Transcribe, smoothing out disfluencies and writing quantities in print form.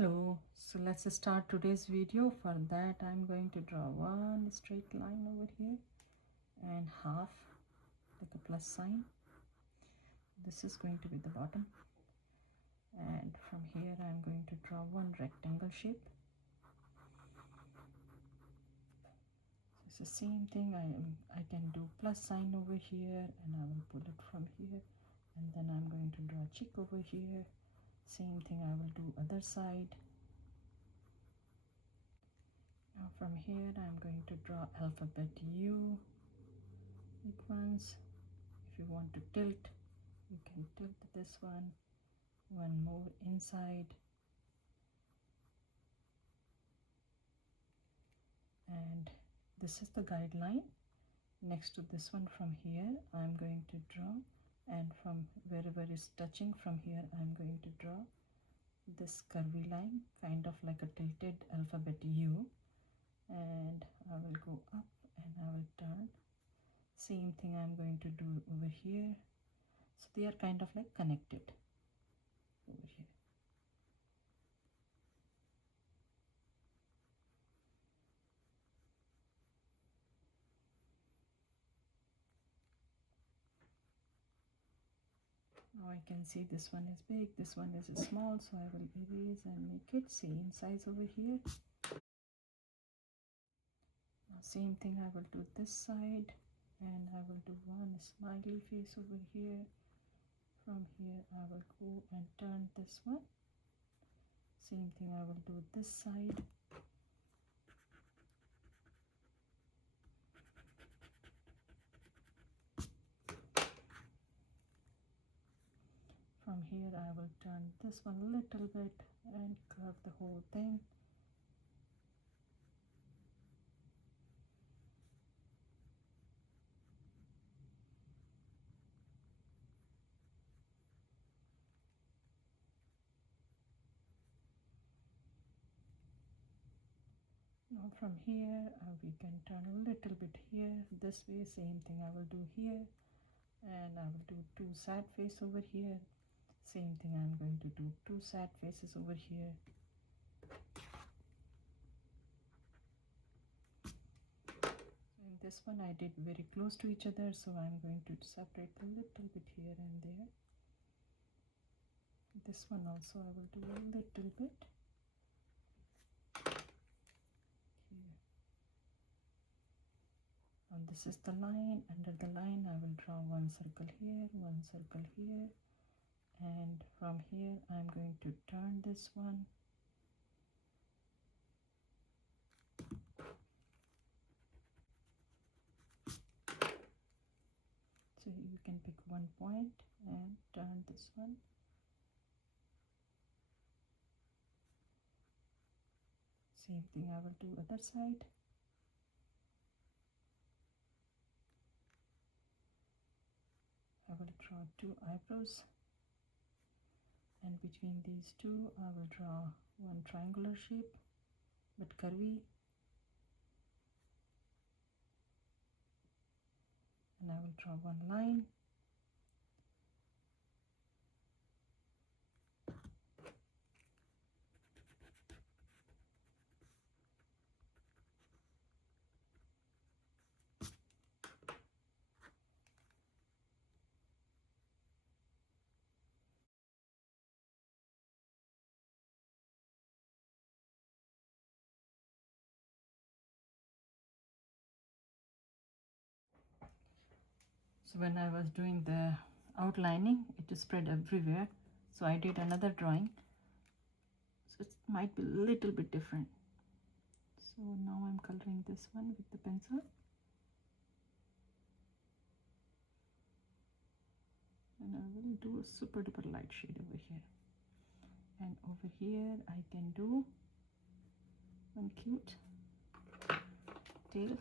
Hello, so let's start today's video. For that I'm going to draw one straight line over here and half, like a plus sign. This is going to be the bottom, and from here I'm going to draw one rectangle shape. It's the same thing. I can do plus sign over here, and I will pull it from here, and then I'm going to draw cheek over here. Same thing I will do other side. Now from here I'm going to draw alphabet U sequence. If you want to tilt, you can tilt this one more inside, and this is the guideline. Next to this one, from here I'm going to draw, and from wherever is touching from here I'm going to draw this curvy line, kind of like a tilted alphabet U, and I will go up and I will turn. Same thing I'm going to do over here. So they are kind of like connected over here. Now I can see this one is big, this one is small, so I will erase and make it same size over here. Now same thing I will do this side, and I will do one smiley face over here. From here I will go and turn this one. Same thing I will do this side. From here I will turn this one a little bit and curve the whole thing. Now from here we can turn a little bit here this way. Same thing I will do here, and I will do two sad face over here. Same thing I'm going to do two sad faces over here. And this one I did very close to each other, so I'm going to separate a little bit here and there. This one also I will do a little bit here. And this is the line. Under the line I will draw one circle here, one circle here, and from here I'm going to turn this one. So you can pick one point and turn this one. Same thing I will do other side. I will draw two eyebrows, and between these two I will draw one triangular shape but curvy, and I will draw one line. So when I was doing the outlining, it spread everywhere, so I did another drawing, so it might be a little bit different. So now I'm coloring this one with the pencil, and I will do a super duper light shade over here, and over here I can do one cute tail.